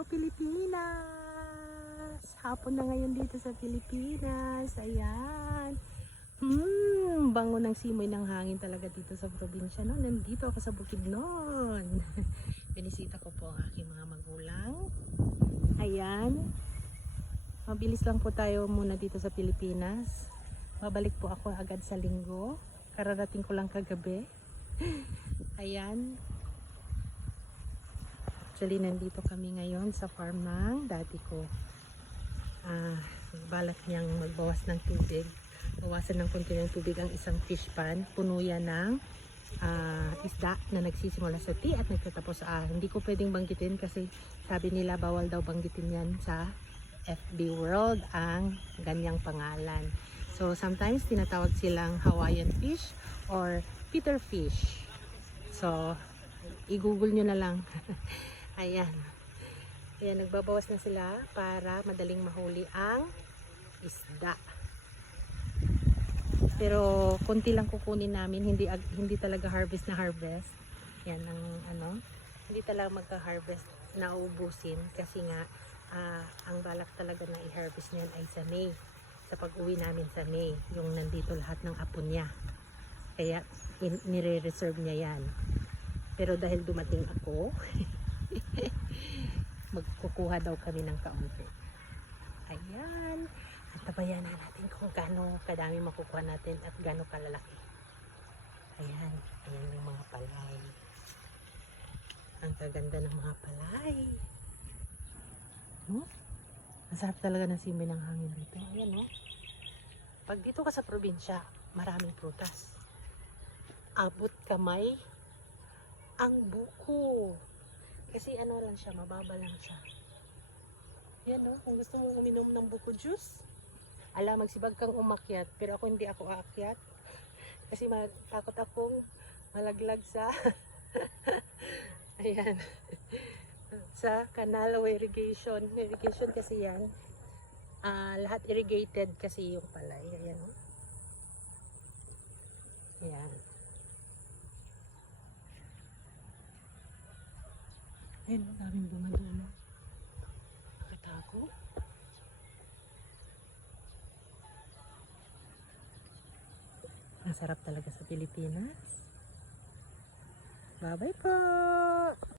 Hello, Pilipinas! Hapon na ngayon dito sa Pilipinas. Ayan. Bango ng simoy ng hangin talaga dito sa probinsya. No? Nandito ako sa Bukidnon. Binisita ko po ang aking mga magulang. Ayan. Mabilis lang po tayo muna dito sa Pilipinas. Babalik po ako agad sa linggo. Kararating ko lang kagabi. Ayan. Actually, nandito kami ngayon sa farm ng daddy ko. Balak niyang magbawas ng tubig. Bawasan ng konti ng tubig ang isang fish pan. Puno yan ng isda na nagsisimula sa T at nagtatapos sa A. Hindi ko pwedeng banggitin kasi sabi nila bawal daw banggitin yan sa FB World ang ganyang pangalan. So, sometimes tinatawag silang Hawaiian fish or Peter fish. So, i-google nyo na lang. Ayan. Ayan, nagbabawas na sila para madaling mahuli ang isda. Pero konti lang kukunin namin, hindi talaga harvest na harvest. Yan ang hindi talaga magka-harvest na uubusin kasi nga ang balak talaga na i-harvest niyan ay sa May. Sa pag-uwi namin sa May, yung nandito lahat ng apo niya. Kaya nire-reserve niya yan. Pero dahil dumating ako, magkukuha daw kami ng kaunti. Ayan. At tabayanan natin kung gaano kadami makukuha natin at gaano kalalaki. Ayan. Ayan yung mga palay. Ang kaganda ng mga palay. Masarap talaga ng simoy ng hangin dito. Ayan, no? Pag dito ka sa probinsya, maraming prutas. Abot kamay ang buko. Kasi lang siya, mababa lang siya. Yan, no? Kung gusto mong uminom ng buko juice, magsibag kang umakyat. Pero hindi ako aakyat. Kasi takot akong malaglag sa ayan. Sa canal o irrigation. Irrigation kasi yan. Lahat irrigated kasi yung palay. Ayan, no? Ayan. Ayan, daming bunga doon. Nakatago. Masarap talaga sa Pilipinas. Bye-bye po!